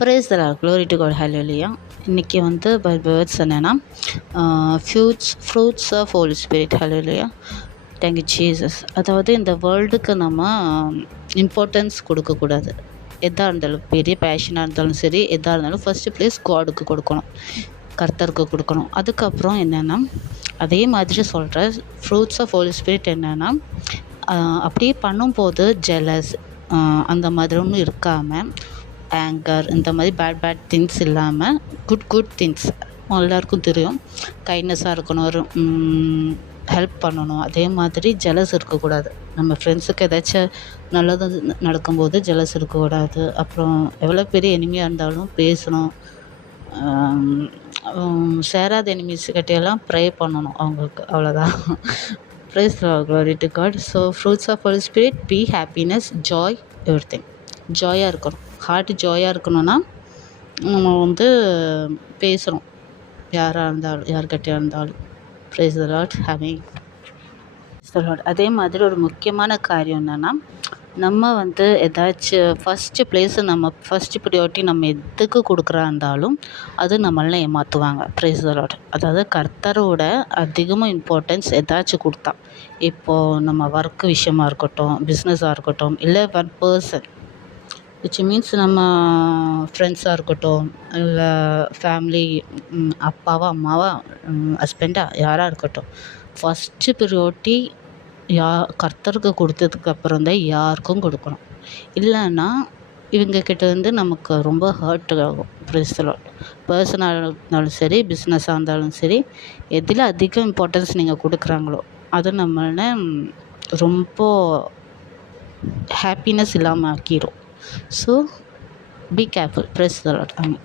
Price the Lord, glory to God, hallelujah. இன்றைக்கி வந்து words என்னென்னா fruits of Holy Spirit, hallelujah. Thank you Jesus. அதாவது இந்த வேர்ல்டுக்கு நம்ம இம்பார்ட்டன்ஸ் கொடுக்கக்கூடாது. எதாக இருந்தாலும், பெரிய பேஷனாக இருந்தாலும் சரி, எதாக இருந்தாலும் ஃபஸ்ட்டு ப்ளேஸ் காடுக்கு கொடுக்கணும், கர்த்தருக்கு கொடுக்கணும். அதுக்கப்புறம் என்னென்னா, அதே மாதிரி சொல்கிற ஃப்ரூட்ஸ் ஆஃப் ஹோலி ஸ்பிரிட் என்னென்னா, அப்படியே பண்ணும்போது ஜெலஸ் அந்த மாதிரி ஒன்றும் இருக்காமல், ஆங்கர் இந்த மாதிரி பேட் திங்ஸ் இல்லாமல் குட் திங்ஸ் எல்லாருக்கும் தெரியும். கைண்ட்னஸாக இருக்கணும், ஒரு ஹெல்ப் பண்ணணும். அதே மாதிரி ஜெலஸ் இருக்கக்கூடாது. நம்ம ஃப்ரெண்ட்ஸுக்கு ஏதாச்சும் நல்லது நடக்கும்போது ஜெலஸ் இருக்கக்கூடாது. அப்புறம் எவ்வளோ பெரிய எனிமியாக இருந்தாலும் பேசணும். சேராத எனிமீஸ் கிட்டையெல்லாம் ப்ரே பண்ணணும் அவங்களுக்கு, அவ்வளோதான். Praise the Lord, glory to God. So fruits of Holy Spirit, be happiness, joy, everything. ஜாயாக இருக்கணும். ஹார்ட் ஜாயாக இருக்கணும்னா நம்ம வந்து பேசணும், யாராக இருந்தாலும், யார்கிட்டயா இருந்தாலும். Praise the Lord, having the Lord. அதே மாதிரி ஒரு முக்கியமான காரியம் என்னென்னா, நம்ம வந்து ஏதாச்சும் ஃபஸ்ட்டு ப்ளேஸு, நம்ம ஃபஸ்ட்டு ப்ரியாரிட்டி நம்ம எதுக்கு கொடுக்குறா இருந்தாலும் அது நம்மளாம் ஏமாற்றுவாங்க. Price the Lord. அதாவது கர்த்தரோட அதிகமாக இம்பார்ட்டன்ஸ் ஏதாச்சும் கொடுத்தா, இப்போது நம்ம ஒர்க்கு விஷயமா இருக்கட்டும், பிஸ்னஸாக இருக்கட்டும், இல்லை ஒன் பர்சன், விச் மீன்ஸ் நம்ம ஃப்ரெண்ட்ஸாக இருக்கட்டும், இல்லை ஃபேமிலி, அப்பாவா அம்மாவா ஹஸ்பண்டா யாராக இருக்கட்டும், ஃபஸ்ட்டு ப்ரியாரிட்டி கர்த்தருக்கு கொடுத்ததுக்கப்புறம் தான் யாருக்கும் கொடுக்கணும். இல்லைன்னா இவங்கக்கிட்ட வந்து நமக்கு ரொம்ப ஹர்ட் ஆகும். Price the Lord. பர்சனாக இருந்தாலும் சரி, பிஸ்னஸாக இருந்தாலும் சரி, எதில் அதிக இம்பார்ட்டன்ஸ் நீங்கள் கொடுக்குறாங்களோ அது நம்மளை ரொம்ப ஹாப்பினஸ் இல்லாமல் ஆக்கிடும். So be careful. Praise the Lord. ஆமாம்.